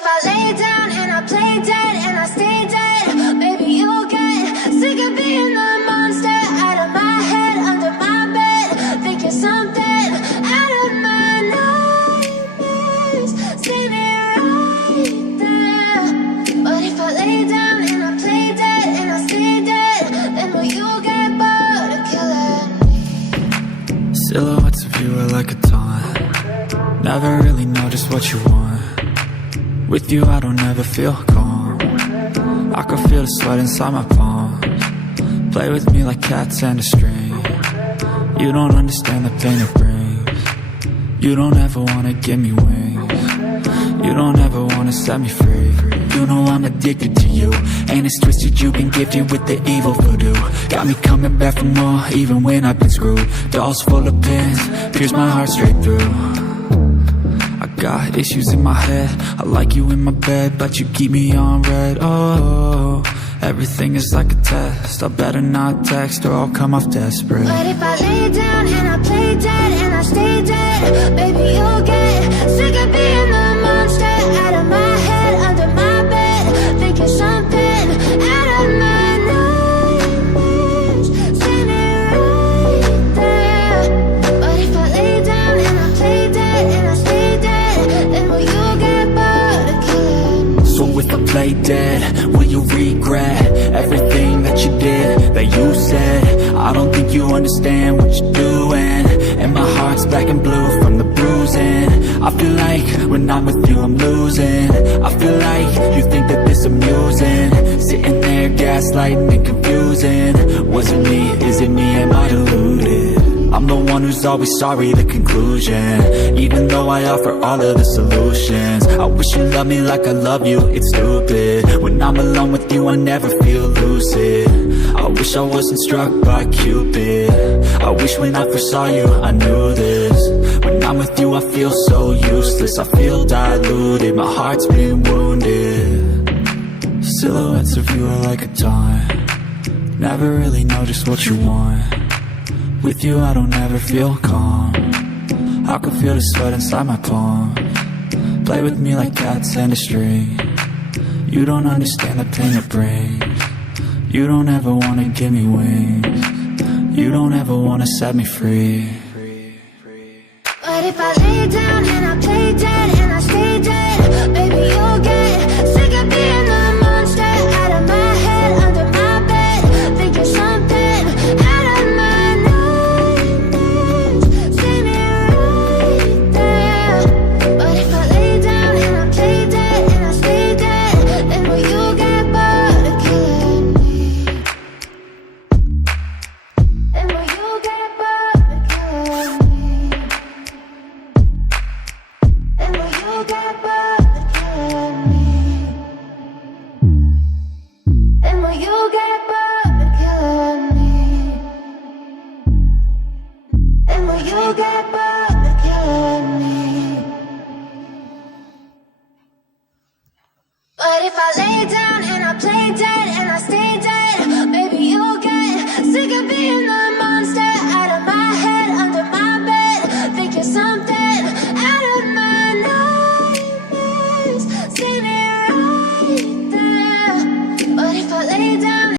if I lay down and I play dead and I stay dead, maybe you'll get sick of being the monster out of my head, under my bed, thinking something out of my nightmares, standing right there. But if I lay down and I play dead and I stay dead, then will you get bored of killing me? Silhouettes of you are like a taunt. Never really know just what you want. With you I don't ever feel calm. I can feel the sweat inside my palms. Play with me like cats and a string. You don't understand the pain it brings. You don't ever wanna give me wings. You don't ever wanna set me free. You know I'm addicted to you, and it's twisted, you've been gifted with the evil voodoo. Got me coming back for more, even when I've been screwed. Dolls full of pins, pierce my heart straight through. I got issues in my head, I like you in my bed, but you keep me on red. Oh, everything is like a test, I better not text or I'll come off desperate. But if I lay down and I play dead and I stay dead, baby you'll get sick of being the monster out of my head, under my bed, thinking something out of my nightmares, standing right there. But if I lay down and I play dead and I stay dead, then will you get bored of killing me? So if I play dead, will you regret everything that you did, that you said? I don't think you understand what you're doing, and my heart's black and blue from the bruising. I feel like when I'm with you I'm losing. I feel like you think that this amusing, sitting there gaslighting and confusing. Was it me? Is it me? Am I deluded? I'm the one who's always sorry, the conclusion, even though I offer all of the solutions. I wish you loved me like I love you, it's stupid. When I'm alone with you I never feel lucid. I wish I wasn't struck by Cupid. I wish when I first saw you I knew this. When I'm with you I feel so useless, I feel diluted, my heart's been wounded. Silhouettes of you are like a taunt. Never really know just what you want. With you I don't ever feel calm. I can feel the sweat inside my palms. Play with me like cats and a string. You don't understand the pain it brings. You don't ever wanna give me wings. You don't ever wanna set me free. But if I lay down and I play dead and I stay dead, baby you'll get sick of being the monster out of my head, under my bed, thinking something out of my nightmares, standing right there. But if I lay down and I play dead and I stay dead, then will you get bored of killing me? Then will you get bored of killing me? And will you get bored of killing me? And will you get bored of killing me? And will you get bored of killing me? But if I lay down and I play dead and I stay dead, baby you'll get sick of being the